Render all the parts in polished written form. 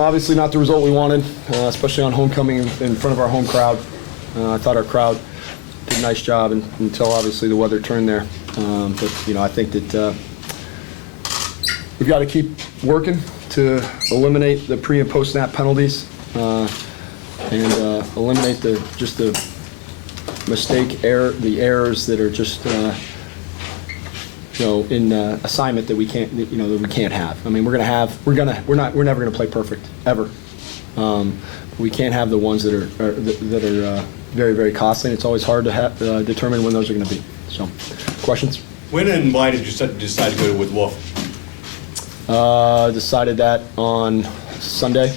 Obviously not the result we wanted, especially on homecoming in front of our home crowd. I thought our crowd did a nice job until obviously the weather turned there. But I think that we've got to keep working to eliminate the pre and post snap penalties and eliminate the errors that are just in assignment that we can't have. I mean, we're never gonna play perfect ever. We can't have the ones that are very, very costly. And it's always hard to determine when those are going to be. So, questions? When and why did you decide to go with Wolf? Decided that on Sunday,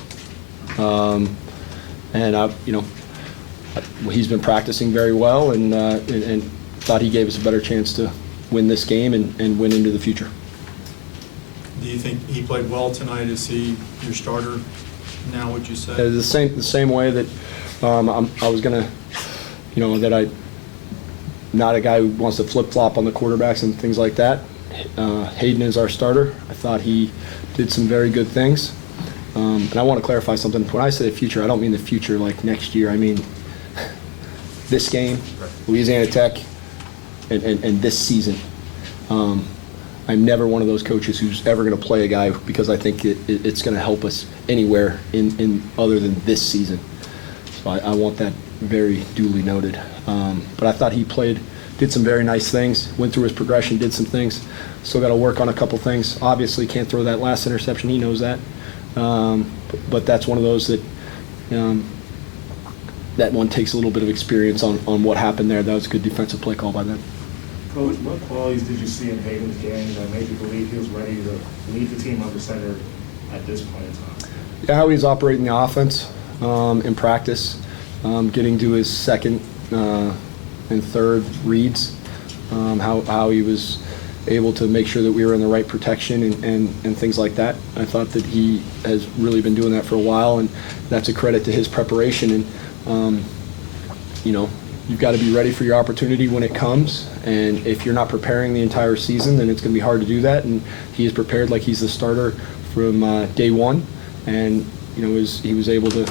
and he's been practicing very well, and thought he gave us a better chance to win this game and win into the future. Do you think he played well tonight? Is he your starter now, would you say? The same way that I was going to, that I'm not a guy who wants to flip-flop on the quarterbacks and things like that. Hayden is our starter. I thought he did some very good things. And I want to clarify something. When I say the future, I don't mean the future like next year. I mean this game, Louisiana Tech, and this season. I'm never one of those coaches who's ever going to play a guy because I think it's going to help us anywhere in other than this season. So I want that very duly noted. But I thought he did some very nice things, went through his progression, did some things. Still got to work on a couple things. Obviously can't throw that last interception. He knows that. But that's one of those that that one takes a little bit of experience on what happened there. That was a good defensive play call by them. Coach, what qualities did you see in Hayden's game that made you believe he was ready to lead the team under center at this point in time? Yeah, how he's operating the offense in practice, getting to his second and third reads, how he was able to make sure that we were in the right protection and things like that. I thought that he has really been doing that for a while, and that's a credit to his preparation. And you've got to be ready for your opportunity when it comes, and if you're not preparing the entire season, then it's going to be hard to do that. And he is prepared like he's the starter from day one, and he was able to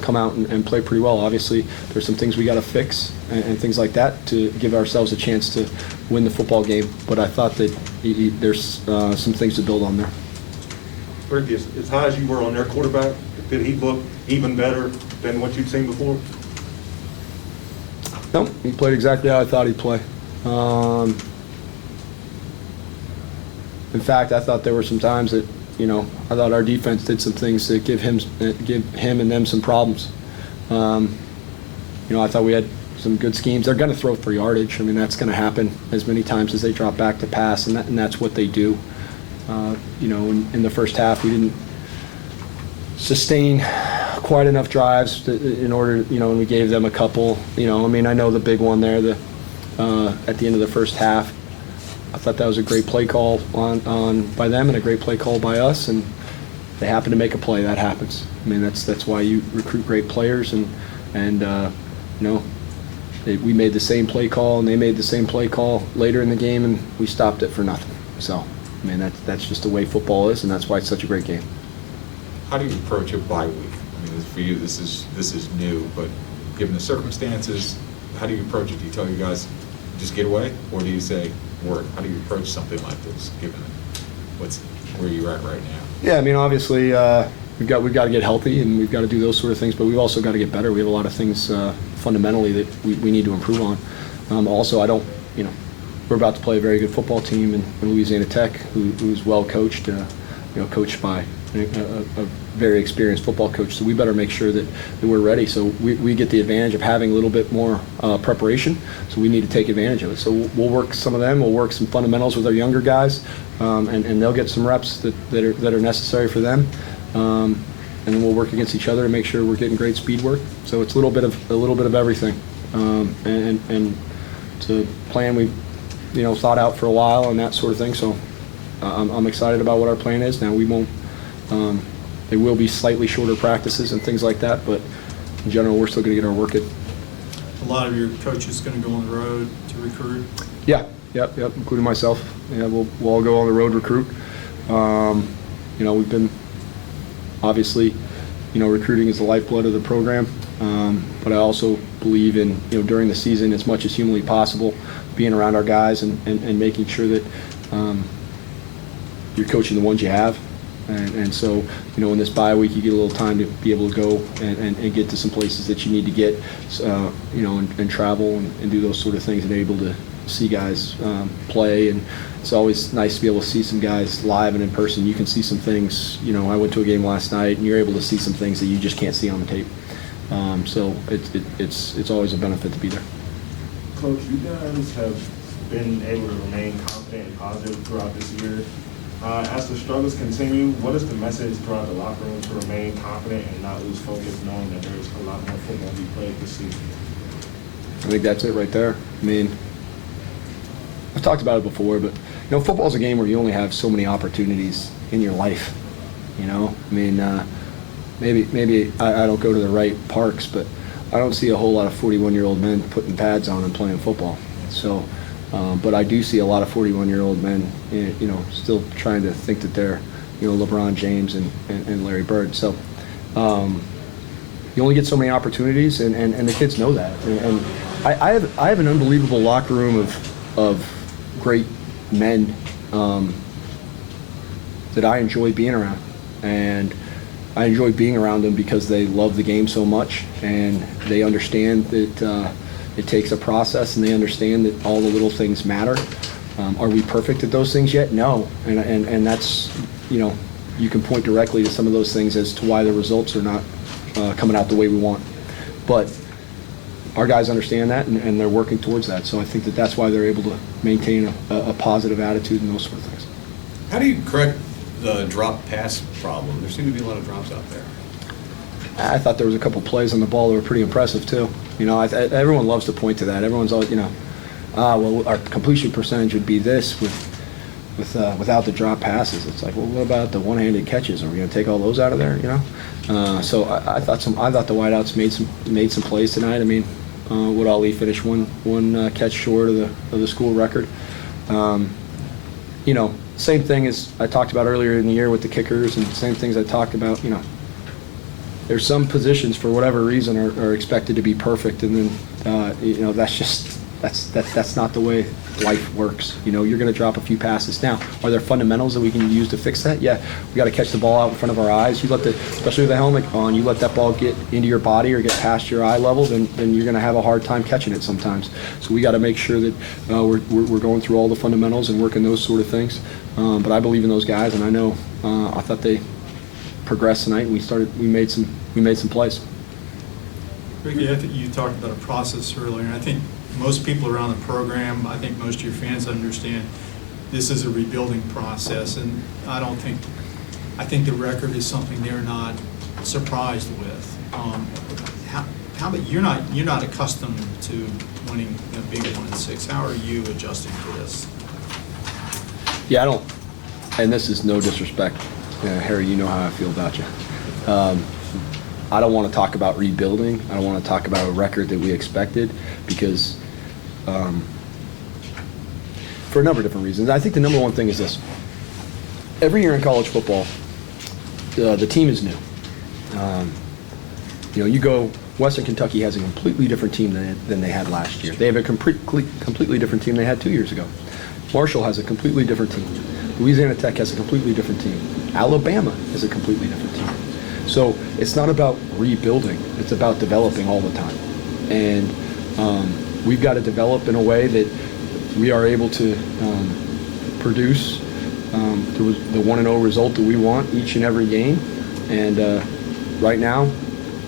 come out and play pretty well. Obviously, there's some things we got to fix and things like that to give ourselves a chance to win the football game. But I thought that there's some things to build on there. Ricky, as high as you were on their quarterback, did he look even better than what you'd seen before? No, he played exactly how I thought he'd play. In fact, I thought there were some times that, I thought our defense did some things that give him and them some problems. I thought we had some good schemes. They're going to throw for yardage. I mean, that's going to happen as many times as they drop back to pass, and that's what they do. In the first half, we didn't sustain quite enough drives in order, and we gave them a couple. I know the big one there, at the end of the first half. I thought that was a great play call on by them and a great play call by us, and they happened to make a play. That happens. I mean, that's why you recruit great players, and we made the same play call and they made the same play call later in the game, and we stopped it for nothing. So, I mean, that's just the way football is, and that's why it's such a great game. How do you approach a bye week? I mean, for you, this is new, but given the circumstances, how do you approach it? Do you tell your guys just get away, or do you say work? How do you approach something like this, given where you're at right now? Yeah, I mean, obviously we've got to get healthy, and we've got to do those sort of things, but we've also got to get better. We have a lot of things fundamentally that we need to improve on. Also, we're about to play a very good football team in Louisiana Tech, who's well coached, coached by a very experienced football coach. So we better make sure that we're ready. So we get the advantage of having a little bit more preparation. So we need to take advantage of it. So we'll work some of them. We'll work some fundamentals with our younger guys, and they'll get some reps that are necessary for them. And then we'll work against each other to make sure we're getting great speed work. So it's a little bit of everything. And it's a plan we've thought out for a while and that sort of thing. So I'm excited about what our plan is. Now we won't. There will be slightly shorter practices and things like that, but in general, we're still going to get our work in. A lot of your coaches going to go on the road to recruit? Yeah, yep, including myself. Yeah, we'll all go on the road recruit. We've been obviously, recruiting is the lifeblood of the program, but I also believe in, during the season, as much as humanly possible, being around our guys and making sure that you're coaching the ones you have. And so, in this bye week, you get a little time to be able to go and get to some places that you need to get, and travel and do those sort of things, and able to see guys play. And it's always nice to be able to see some guys live and in person. You can see some things. I went to a game last night, and you're able to see some things that you just can't see on the tape. So it's always a benefit to be there. Coach, you guys have been able to remain confident and positive throughout this year. As the struggles continue, what is the message throughout the locker room to remain confident and not lose focus, knowing that there's a lot more football to be played this season? I think that's it right there. I mean, I've talked about it before, but football's a game where you only have so many opportunities in your life. I mean, maybe I don't go to the right parks, but I don't see a whole lot of 41-year-old men putting pads on and playing football. So, but I do see a lot of 41-year-old men, still trying to think that they're, LeBron James and Larry Bird. So, you only get so many opportunities, and the kids know that. And I have an unbelievable locker room of great men that I enjoy being around, and I enjoy being around them because they love the game so much, and they understand that it takes a process, and they understand that all the little things matter. Are we perfect at those things yet? No, and that's, you can point directly to some of those things as to why the results are not coming out the way we want. But our guys understand that, and they're working towards that. So I think that's why they're able to maintain a positive attitude and those sort of things. How do you correct the drop pass problem? There seem to be a lot of drops out there. I thought there was a couple plays on the ball that were pretty impressive too. Everyone loves to point to that. Everyone's always, well, our completion percentage would be this without the drop passes. It's like, well, what about the one-handed catches? Are we going to take all those out of there? So I thought the wideouts made some plays tonight. I mean, Wood Ali finished one catch short of the school record. Same thing as I talked about earlier in the year with the kickers, and same things I talked about. There's some positions for whatever reason are expected to be perfect, and then that's not the way life works. You're going to drop a few passes. Now, are there fundamentals that we can use to fix that? Yeah, we got to catch the ball out in front of our eyes. Especially with the helmet on, you let that ball get into your body or get past your eye level, then you're going to have a hard time catching it sometimes. So we got to make sure that we're going through all the fundamentals and working those sort of things. But I believe in those guys, and I know I thought they progressed tonight, and we made some plays. Ricky, I think you talked about a process earlier, and I think most people around the program, I think most of your fans understand this is a rebuilding process, and I think the record is something they're not surprised with. How about you're not accustomed to winning a big 1-6. How are you adjusting to this? Yeah, I don't, and this is no disrespect, Harry, you know how I feel about you. I don't want to talk about rebuilding. I don't want to talk about a record that we expected, because for a number of different reasons. I think the number one thing is this. Every year in college football, the team is new. You go, Western Kentucky has a completely different team than they had last year. They have a completely different team they had 2 years ago. Marshall has a completely different team. Louisiana Tech has a completely different team. Alabama is a completely different team. So it's not about rebuilding, it's about developing all the time. And we've got to develop in a way that we are able to produce the 1-0 result that we want each and every game. And right now,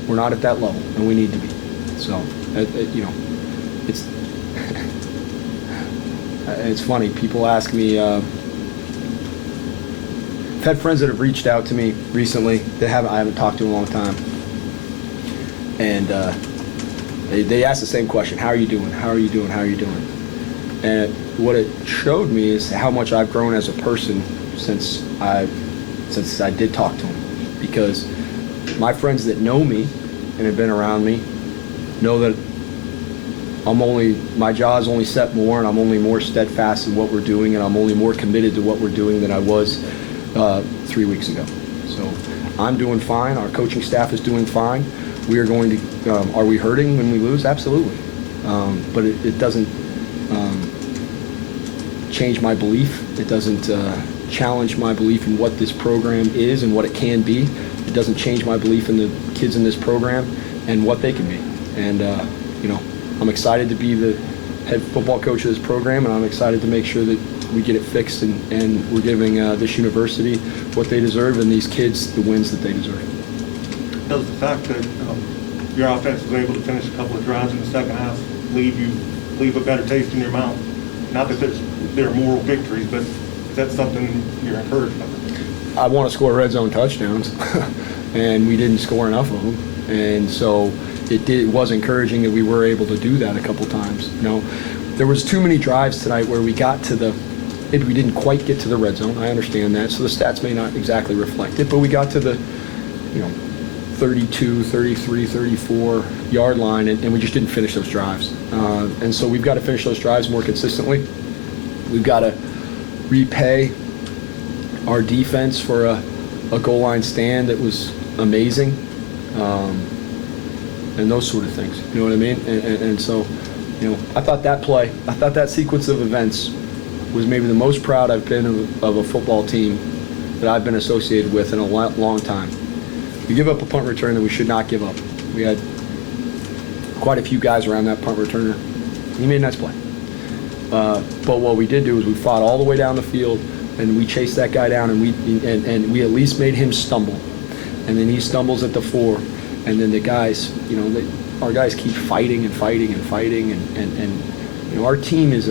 we're not at that level, and we need to be. So, it's it's funny. People ask me. I've had friends that have reached out to me recently I haven't talked to in a long time, and they ask the same question: How are you doing? How are you doing? How are you doing? And what it showed me is how much I've grown as a person since I did talk to them, because my friends that know me and have been around me know that my jaw is only set more, and I'm only more steadfast in what we're doing, and I'm only more committed to what we're doing than I was 3 weeks ago. So I'm doing fine. Our coaching staff is doing fine. We are going to, are we hurting when we lose? Absolutely. But it doesn't change my belief. It doesn't challenge my belief in what this program is and what it can be. It doesn't change my belief in the kids in this program and what they can be. And, I'm excited to be the head football coach of this program, and I'm excited to make sure that we get it fixed and we're giving this university what they deserve and these kids the wins that they deserve. Does the fact that your offense was able to finish a couple of drives in the second half leave a better taste in your mouth? Not that there are moral victories, but is that something you're encouraged by? I want to score red zone touchdowns, and we didn't score enough of them. And so it was encouraging that we were able to do that a couple times. There was too many drives tonight where we got to maybe we didn't quite get to the red zone. I understand that, so the stats may not exactly reflect it, but we got to the 32, 33, 34 yard line, and we just didn't finish those drives. And so we've got to finish those drives more consistently. We've got to repay our defense for a goal line stand that was amazing, and those sort of things. You know what I mean? And so, I thought that sequence of events was maybe the most proud I've been of a football team that I've been associated with in a long time. We give up a punt return that we should not give up. We had quite a few guys around that punt returner. He made a nice play. But what we did do is we fought all the way down the field, and we chased that guy down, and we at least made him stumble. And then he stumbles at the 4, and then the guys, our guys keep fighting and fighting and fighting, and our team is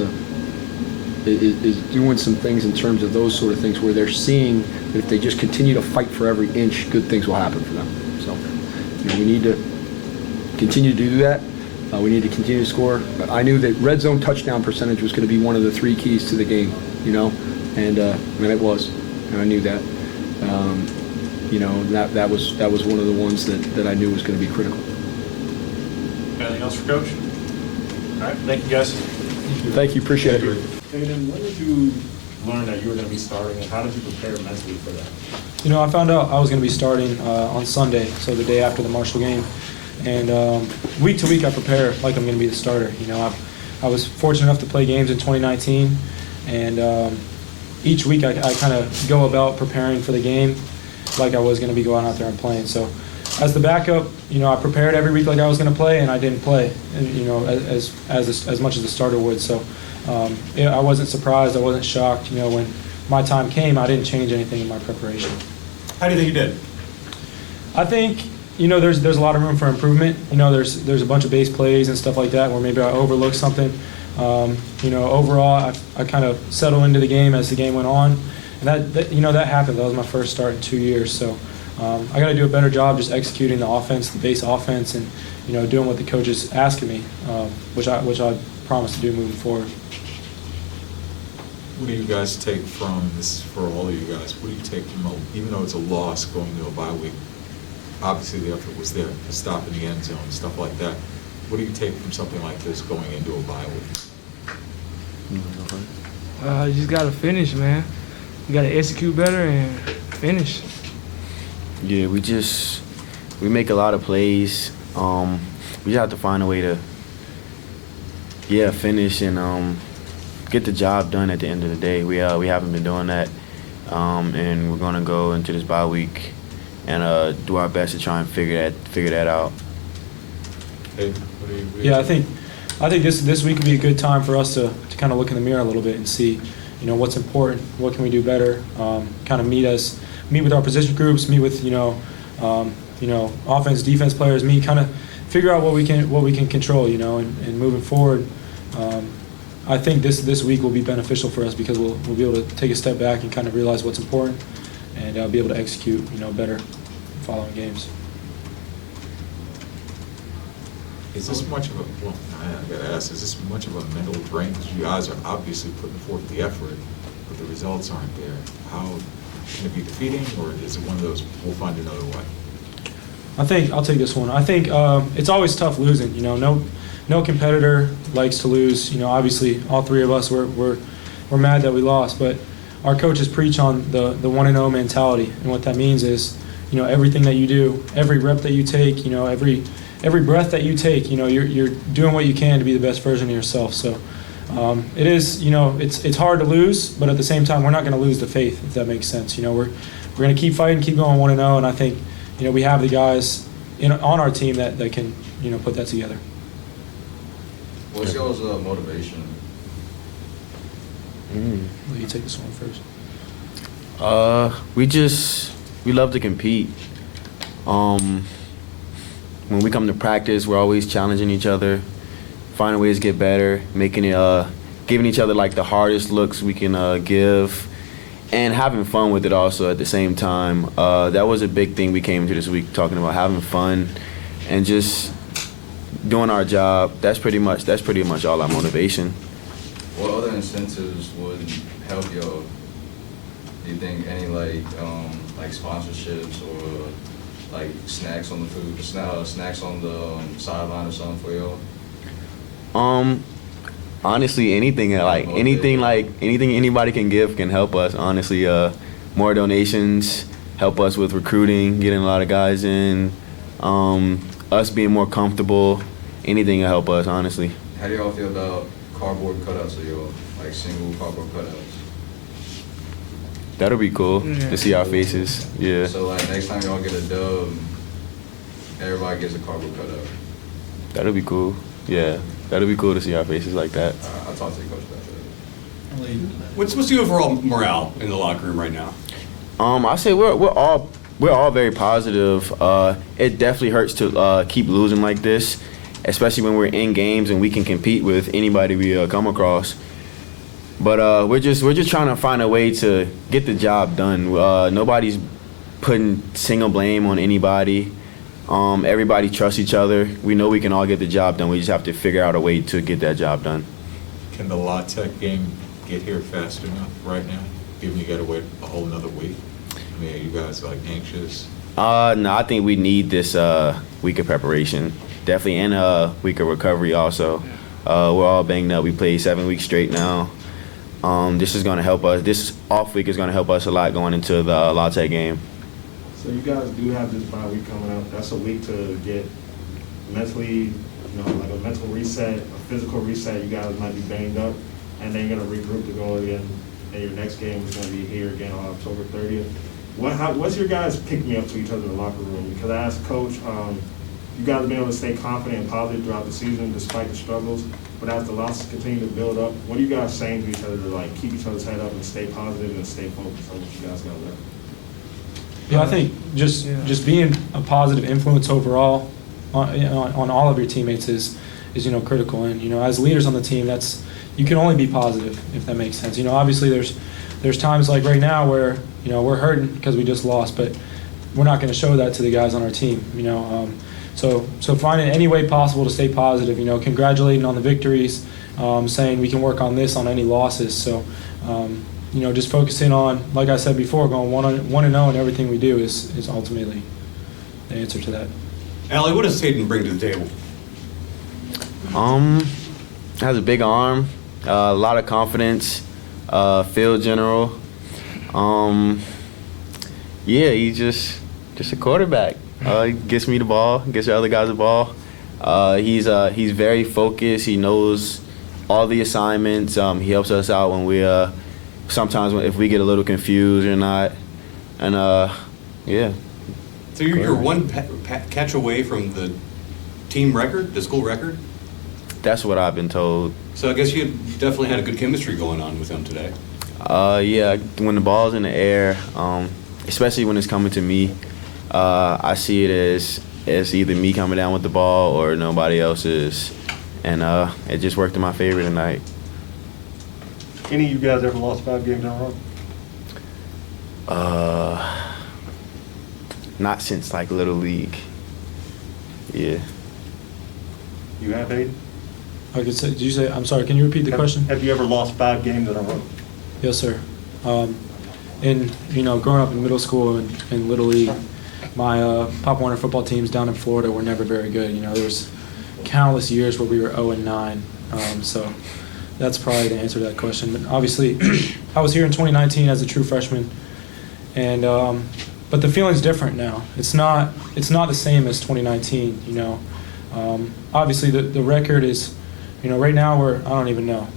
doing some things in terms of those sort of things where they're seeing that if they just continue to fight for every inch, good things will happen for them. So, we need to continue to do that. We need to continue to score. I knew that red zone touchdown percentage was going to be one of the 3 keys to the game, and it was, and I knew that. That was one of the ones that I knew was going to be critical. Anything else for Coach? All right, thank you, guys. Thank you, appreciate it. Hayden, when did you learn that you were going to be starting, and how did you prepare mentally for that? I found out I was going to be starting on Sunday, so the day after the Marshall game. And week to week I prepare like I'm going to be the starter. I was fortunate enough to play games in 2019, and each week I kind of go about preparing for the game like I was going to be going out there and playing. So as the backup, I prepared every week like I was going to play, and I didn't play, as much as the starter would. So I wasn't surprised, I wasn't shocked. When my time came, I didn't change anything in my preparation. How do you think you did? I think there's a lot of room for improvement. There's a bunch of base plays and stuff like that where maybe I overlooked something. Overall, I kind of settled into the game as the game went on, and that happened. That was my first start in 2 years, so I got to do a better job just executing the offense, the base offense, and doing what the coach is asking me, which I promise to do moving forward. What do you guys take from this, for all of you guys, what do you take from, even though it's a loss going to a bye week, obviously the effort was there, the stop in the end zone, stuff like that. What do you take from something like this going into a bye week? You just got to finish, man. You got to execute better and finish. Yeah, we make a lot of plays. We just have to find a way to, finish and get the job done at the end of the day. We haven't been doing that, and we're gonna go into this bye week and do our best to try and figure that out. Hey, what do you Yeah, I think this week would be a good time for us to kind of look in the mirror a little bit and see, what's important, what can we do better, kind of meet with our position groups, meet with offense, defense players, kind of figure out what we can control, and moving forward. I think this week will be beneficial for us because we'll be able to take a step back and kind of realize what's important and be able to execute, better following games. Is this much of a, well, I gotta ask, is this much of a mental drain? Because you guys are obviously putting forth the effort, but the results aren't there. How can it be defeating, or is it one of those, we'll find another way? I think I'll take this one. I think it's always tough losing. No competitor likes to lose. Obviously all three of us we're mad that we lost, but our coaches preach on the 1-0 mentality, and what that means is, everything that you do, every rep that you take, every breath that you take, you're doing what you can to be the best version of yourself. So it is, it's hard to lose, but at the same time, we're not going to lose the faith, if that makes sense. We're going to keep fighting, keep going 1-0, and I think, we have the guys on our team that can, put that together. What's y'all's motivation? Will you take this one first? We love to compete. When we come to practice, we're always challenging each other, finding ways to get better, making it, giving each other like the hardest looks we can give, and having fun with it also at the same time. That was a big thing we came to this week, talking about having fun and just doing our job. That's pretty much all our motivation. What other incentives would help y'all? Do you think any like sponsorships or like snacks on the food, snacks on the sideline or something for y'all? Honestly, anything anybody can give can help us. Honestly, more donations help us with recruiting, getting a lot of guys in, us being more comfortable. Anything will help us, honestly. How do y'all feel about cardboard cutouts of y'all, like single cardboard cutouts? That'll be cool to see our faces. Yeah. So like next time y'all get a dub, everybody gets a cardboard cutout. That'll be cool. Yeah. That'll be cool to see our faces like that. I'll talk to the coach about that. What's the overall morale in the locker room right now? I say we're all very positive. It definitely hurts to keep losing like this, especially when we're in games and we can compete with anybody we come across. But we're just trying to find a way to get the job done. Nobody's putting single blame on anybody. Everybody trusts each other. We know we can all get the job done. We just have to figure out a way to get that job done. Can the La Tech game get here fast enough right now, given you got to wait a whole nother week? I mean, are you guys like anxious? No, I think we need this week of preparation, definitely, and a week of recovery also. We're all banged up. We played 7 weeks straight now. This is going to help us. This off week is going to help us a lot going into the La Tech game. So you guys do have this bye week coming up. That's a week to get mentally, like a mental reset, a physical reset. You guys might be banged up, and then you're gonna regroup to go again. And your next game is gonna be here again on October 30th. What's your guys pick me up to each other in the locker room? Because I asked Coach, you guys have been able to stay confident and positive throughout the season despite the struggles. But as the losses continue to build up, what are you guys saying to each other to like keep each other's head up and stay positive and stay focused on what you guys got left? Yeah, I think just being a positive influence overall on all of your teammates is critical. And as leaders on the team, you can only be positive, if that makes sense. Obviously there's times like right now where we're hurting because we just lost, but we're not going to show that to the guys on our team. So finding any way possible to stay positive. Congratulating on the victories, saying we can work on this on any losses. So. Just focusing on, like I said before, going 1-0 in everything we do is ultimately the answer to that. Allie, what does Hayden bring to the table? Has a big arm, a lot of confidence, field general. He's just a quarterback. He gets me the ball, gets the other guys the ball. He's very focused. He knows all the assignments. He helps us out when we sometimes if we get a little confused or not. And So you're one catch away from the team record, the school record? That's what I've been told. So I guess you definitely had a good chemistry going on with him today. When the ball's in the air, especially when it's coming to me, I see it as either me coming down with the ball or nobody else is. And it just worked in my favor tonight. Any of you guys ever lost 5 games in a row? Not since like Little League. Yeah. You have, Hayden? Did you say? I'm sorry. Can you repeat the question? Have you ever lost 5 games in a row? Yes, sir. Growing up in middle school and Little League, my Pop Warner football teams down in Florida were never very good. There was countless years where we were 0-9. that's probably the answer to that question. But obviously, I was here in 2019 as a true freshman, and but the feeling's different now. It's not the same as 2019. You know, obviously the record is, you know, right now I don't even know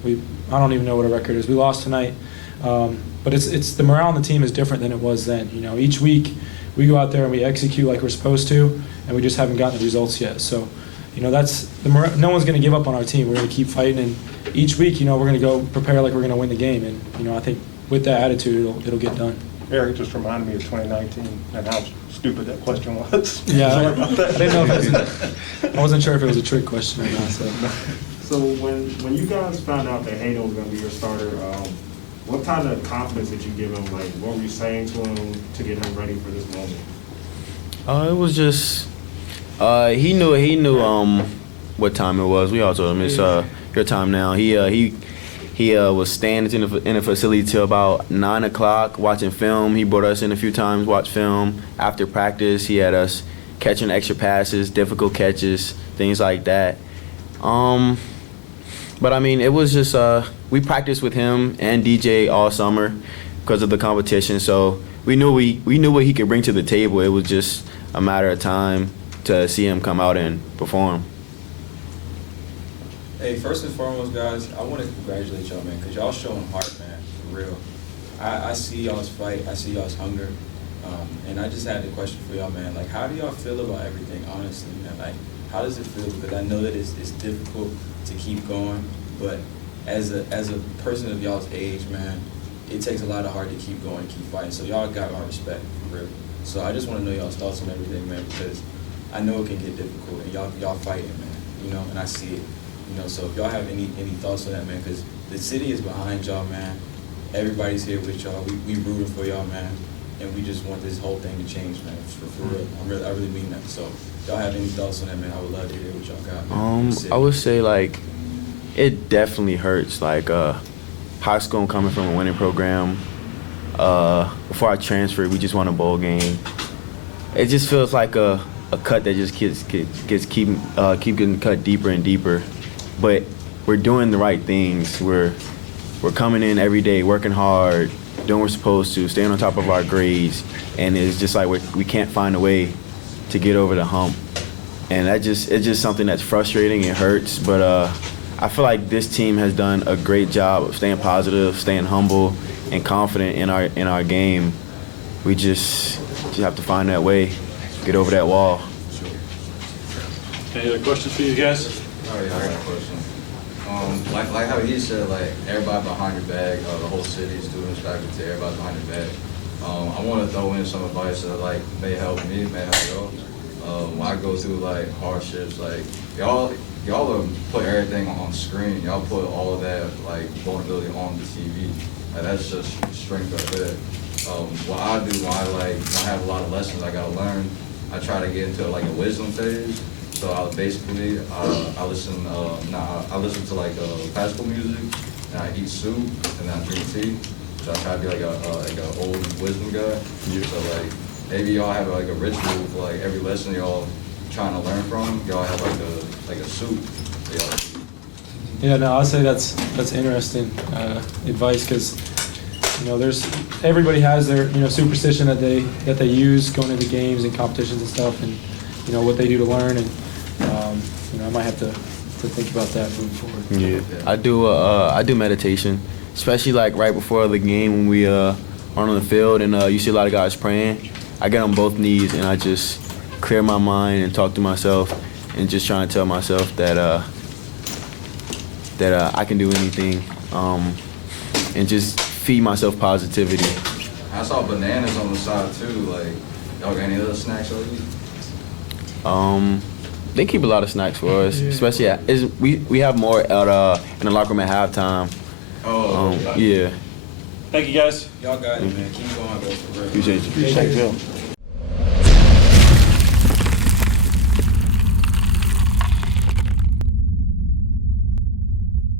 what a record is. We lost tonight, but it's the morale on the team is different than it was then. You know, each week we go out there and we execute like we're supposed to, and we just haven't gotten the results yet. So, you know, no one's going to give up on our team. We're going to keep fighting, and each week, you know, we're going to go prepare like we're going to win the game. And, you know, I think with that attitude, it'll get done. Eric just reminded me of 2019 and how stupid that question was. Yeah, Sorry about that. I didn't know I wasn't sure if it was a trick question or not. So when you guys found out that Hayden was going to be your starter, what kind of confidence did you give him? Like, what were you saying to him to get him ready for this moment? It was just he knew what time it was. We all told him it's your time now. He was staying in the facility till about 9 o'clock watching film. He brought us in a few times, watch film. After practice, he had us catching extra passes, difficult catches, things like that. But I mean, it was just we practiced with him and DJ all summer because of the competition. So we knew what he could bring to the table. It was just a matter of time to see him come out and perform. Hey, first and foremost, guys, I want to congratulate y'all, man, because y'all showing heart, man, for real. I see y'all's fight. I see y'all's hunger. And I just had a question for y'all, man. Like, how do y'all feel about everything, honestly, man? Like, how does it feel? Because I know that it's difficult to keep going, but as a person of y'all's age, man, it takes a lot of heart to keep going and keep fighting. So y'all got my respect, for real. So I just want to know y'all's thoughts on everything, man, because I know it can get difficult, and y'all fighting, man, you know, and I see it. You know, so if y'all have any thoughts on that, man, because the city is behind y'all, man. Everybody's here with y'all. We rooting for y'all, man, and we just want this whole thing to change, man, for real. I really mean that. So if y'all have any thoughts on that, man, I would love to hear what y'all got, man. I would say, like, it definitely hurts. Like, high school, coming from a winning program. Before I transferred, we just won a bowl game. It just feels like a cut that just keep getting cut deeper and deeper. But we're doing the right things. We're coming in every day, working hard, doing what we're supposed to, staying on top of our grades, and it's just like we can't find a way to get over the hump. And it's just something that's frustrating. It hurts, but I feel like this team has done a great job of staying positive, staying humble, and confident in our game. We just have to find that way, get over that wall. Any other questions for you guys? Oh yeah, I got a question. Like how he said, like everybody behind your back, the whole city, students, faculty, everybody behind your back. I want to throw in some advice that like may help me, may help y'all. When I go through like hardships, like y'all put everything on screen. Y'all put all of that like vulnerability on the TV. Like that's just strength right there. What I do when I have a lot of lessons I gotta learn, I try to get into like a wisdom phase. So I listen to like classical music, and I eat soup, and I drink tea. So I try to be like a old wisdom guy. So like maybe y'all have like a ritual for like every lesson y'all trying to learn from. Y'all have like a soup. Yeah, no, I'd say that's interesting advice because everybody has their superstition that they use going into games and competitions and stuff, and what they do to learn, and I might have to think about that moving forward. Yeah, I do meditation, especially like right before the game when we are on the field and you see a lot of guys praying. I get on both knees and I just clear my mind and talk to myself and just trying to tell myself that I can do anything and just feed myself positivity. I saw bananas on the side too. Like, y'all got any other snacks y'all eat? They keep a lot of snacks for us, especially we have more in the locker room at halftime. Oh, yeah. Thank you, guys. Y'all got it, man. Keep going, bro. For real. Appreciate you. Thank you.